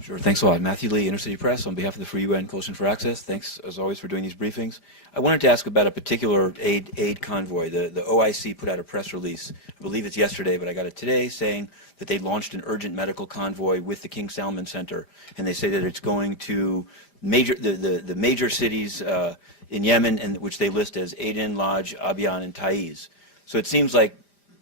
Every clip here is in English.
Sure. Thanks a lot. Matthew Lee, Intercity Press, on behalf of the Free UN Coalition for Access. Thanks, as always, for doing these briefings. I wanted to ask about a particular aid convoy. The OIC put out a press release, I believe it's yesterday, but I got it today, saying that they launched an urgent medical convoy with the King Salman Center, and they say that it's going to the major cities in Yemen, and which they list as Aden, Lahj, Abyan, and Taiz. So it seems like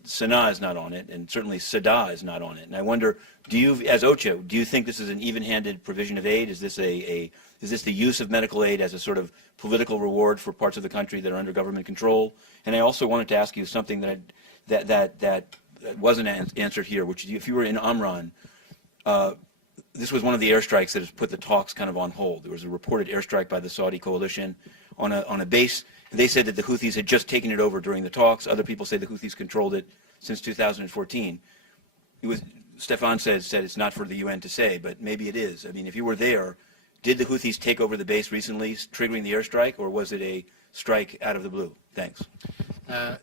Sanaa is not on it, and certainly Saada is not on it. And I wonder, do you, as OCHA, do you think this is an even-handed provision of aid? Is this is this the use of medical aid as a sort of political reward for parts of the country that are under government control? And I also wanted to ask you something that wasn't answered here, which is, if you were in Amran, this was one of the airstrikes that has put the talks kind of on hold. There was a reported airstrike by the Saudi coalition on a base. They said that the Houthis had just taken it over during the talks. Other people say the Houthis controlled it since 2014. Stefan said it's not for the UN to say, but maybe it is. I mean, if you were there, did the Houthis take over the base recently, triggering the airstrike, or was it a strike out of the blue? Thanks.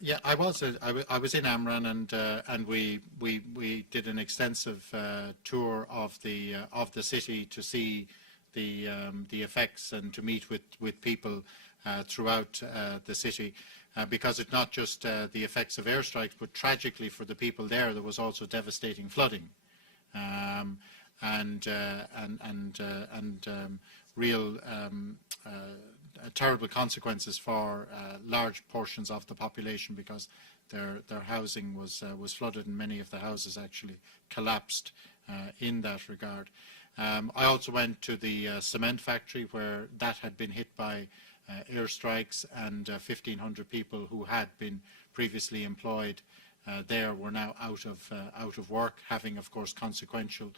Yeah, I was in Amran, and we did an extensive tour of the city to see the effects and to meet with people throughout the city, because it's not just the effects of airstrikes, but tragically for the people there was also devastating flooding, and real terrible consequences for large portions of the population, because their housing was flooded, and many of the houses actually collapsed in that regard. I also went to the cement factory, where that had been hit by airstrikes, and 1,500 people who had been previously employed there were now out of work, having, of course, consequential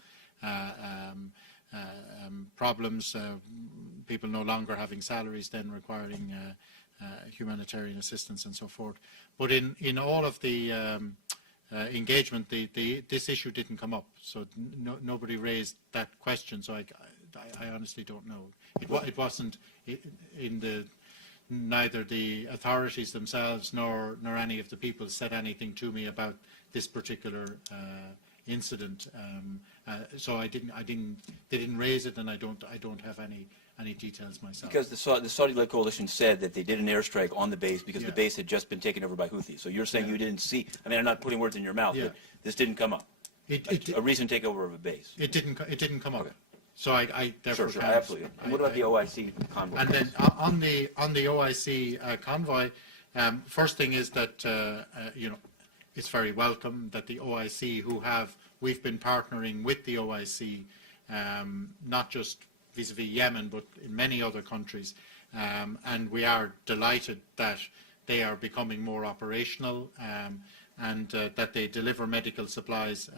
problems. People no longer having salaries, then requiring humanitarian assistance and so forth. But in all of the engagement, this issue didn't come up, so nobody raised that question. So I honestly don't know. It wasn't in neither the authorities themselves nor any of the people said anything to me about this particular incident. So they didn't raise it, and I don't have any details myself. Because the Saudi-led coalition said that they did an airstrike on the base because the base had just been taken over by Houthis. So you're saying you didn't see? I mean, I'm not putting words in your mouth, but this didn't come up. A recent takeover of a base. It didn't come up. Okay. So I therefore sure, absolutely. And what about the OIC convoy? And then on the OIC convoy, first thing is that it's very welcome that the OIC, we've been partnering with the OIC, not just vis-a-vis Yemen, but in many other countries, and we are delighted that they are becoming more operational, and that they deliver medical supplies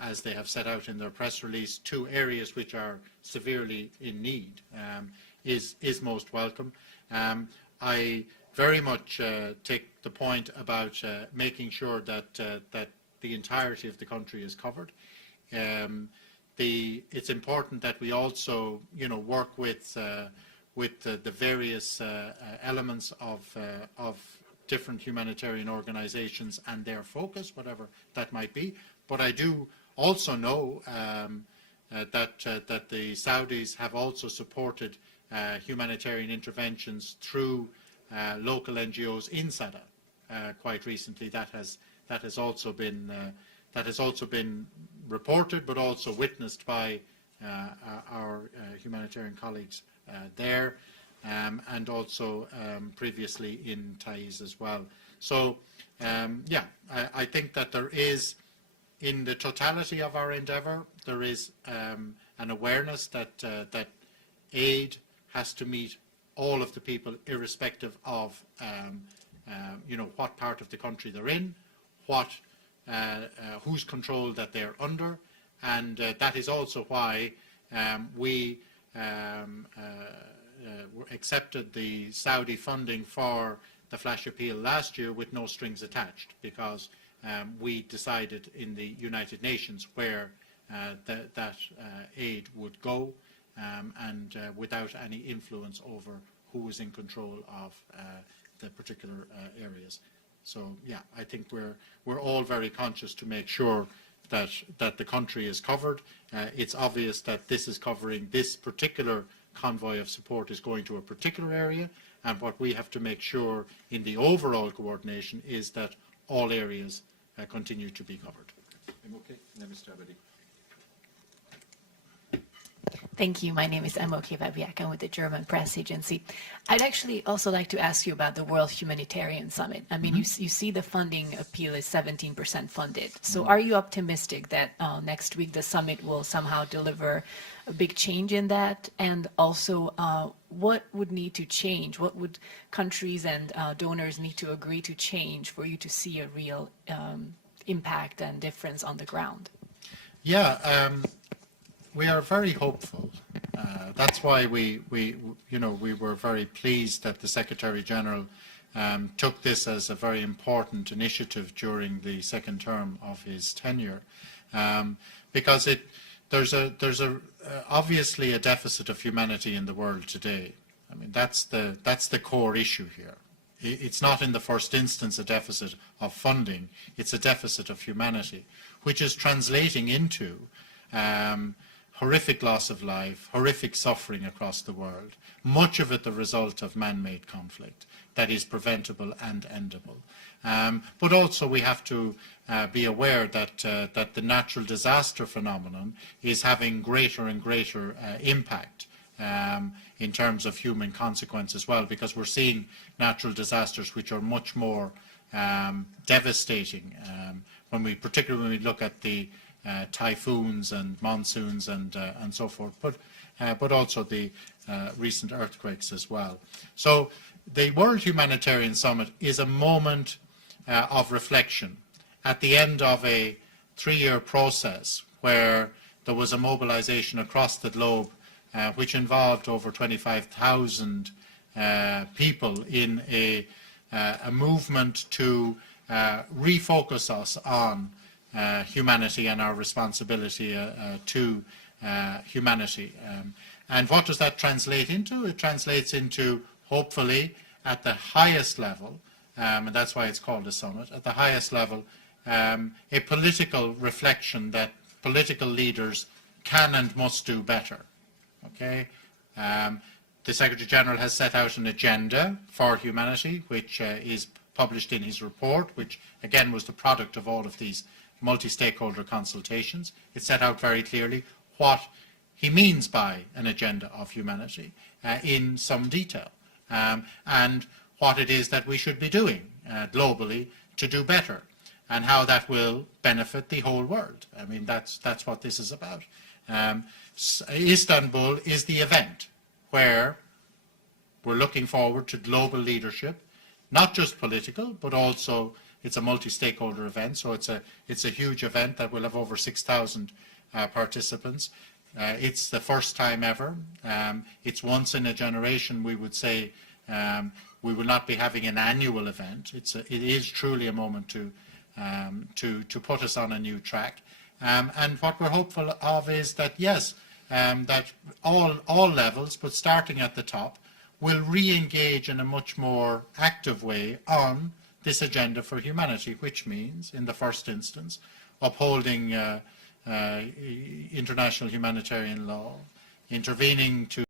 as they have set out in their press release to areas which are severely in need, is most welcome. I very much take the point about making sure that the entirety of the country is covered. It's important that we also, work with the various elements of different humanitarian organizations and their focus, whatever that might be. But I do also know that the Saudis have also supported humanitarian interventions through local NGOs in Saada quite recently. That has also been reported, but also witnessed by our humanitarian colleagues there, and also previously in Taiz as well. So I think that there is, in the totality of our endeavour, there is an awareness that aid has to meet all of the people, irrespective of what part of the country they're in, whose control that they're under, and that is also why we accepted the Saudi funding for the flash appeal last year with no strings attached, because we decided in the United Nations where that aid would go, and without any influence over who was in control of the particular areas. So I think we're all very conscious to make sure that the country is covered. It's obvious that this is covering this particular convoy of support is going to a particular area, and what we have to make sure in the overall coordination is that all areas continue to be covered. Okay, now Mr. Abadi. Thank you. My name is Emoke Babiak. I'm with the German press agency. I'd actually also like to ask you about the World Humanitarian Summit. I mean, you see the funding appeal is 17% funded. So are you optimistic that next week the summit will somehow deliver a big change in that? And also, what would need to change? What would countries and donors need to agree to change for you to see a real impact and difference on the ground? Yeah, we are very hopeful. That's why we were very pleased that the Secretary General took this as a very important initiative during the second term of his tenure, because there's obviously a deficit of humanity in the world today. I mean, that's the core issue here. It's not in the first instance a deficit of funding, it's a deficit of humanity, which is translating into horrific loss of life, horrific suffering across the world, much of it the result of man-made conflict that is preventable and endable. But also we have to be aware that the natural disaster phenomenon is having greater and greater impact in terms of human consequence as well, because we're seeing natural disasters which are much more devastating, particularly when we look at the typhoons and monsoons and so forth, but also the recent earthquakes as well. So the World Humanitarian Summit is a moment of reflection at the end of a 3-year process where there was a mobilization across the globe which involved over 25,000 people in a movement to refocus us on humanity and our responsibility to humanity. And what does that translate into? It translates into, hopefully, at the highest level, and that's why it's called a summit, at the highest level, a political reflection that political leaders can and must do better. Okay? The Secretary General has set out an agenda for humanity, which is published in his report, which again was the product of all of these multi-stakeholder consultations. It set out very clearly what he means by an agenda of humanity in some detail, and what it is that we should be doing globally to do better, and how that will benefit the whole world. I mean, that's what this is about. Istanbul is the event where we're looking forward to global leadership, not just political, but also it's a multi-stakeholder event, so it's a huge event that will have over 6,000 participants. It's the first time ever. It's once in a generation, we would say. We will not be having an annual event. It is truly a moment to put us on a new track. And what we're hopeful of is that, yes, that all levels, but starting at the top, will re-engage in a much more active way on this agenda for humanity, which means, in the first instance, upholding international humanitarian law, intervening to